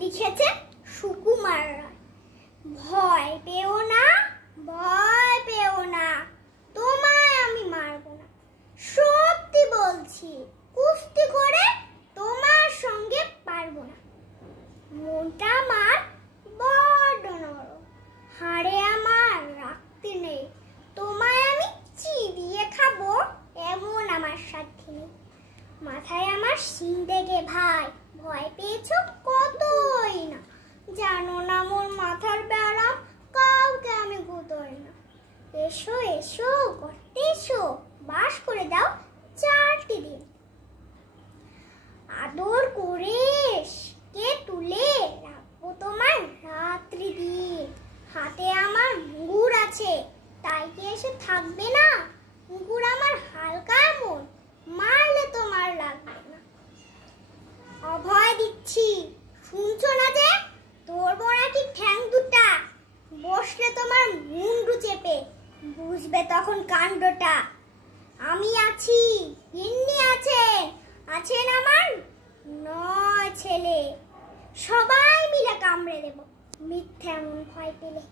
লিখেছে সুকুমার রায়। ভয় পেও না, ভয় পেও না, তোমায় আমি মারবো না। সত্যি বলছি, কুস্তি করে তোমার সঙ্গে পারবো না। মনটা আমার বড্ড নরম, হাড়ে আমার রাখতে নেই। তোমায় আমি চিবিয়ে খাবো এমন আমার সাধ্য নেই। মাথায় আমার শিং দেখে ভাই, ভয় পেয়েছো কতই না। জানো না মোর মাথার ব্যারাম, কাউকে আমি গুতোই না। এসো এসো গর্তে এসো, বাস করে দাও 4টি দিন। আদর করে কে তুলে রাখবো তোমার রাত্রি দিন। হাতে আমার মুগুর আছে, তাই কি এসে থাকবে না? মুগুর আমার হালকা এমন, মারলে তোমার লাগবে না। অভয় দিচ্ছি, শুনছো না যে? ধরবো নাকি ঠ্যাং দুটা, বসলে তোমার মুন্ডু চেপে, বুঝবে তখন কাণ্ডটা। আমি আছি, গিন্নি আছেন, আছেন আমার 9 ছেলে। সবাই মিলে কামড়ে দেব মিথ্যে এমন ভয় পেলে।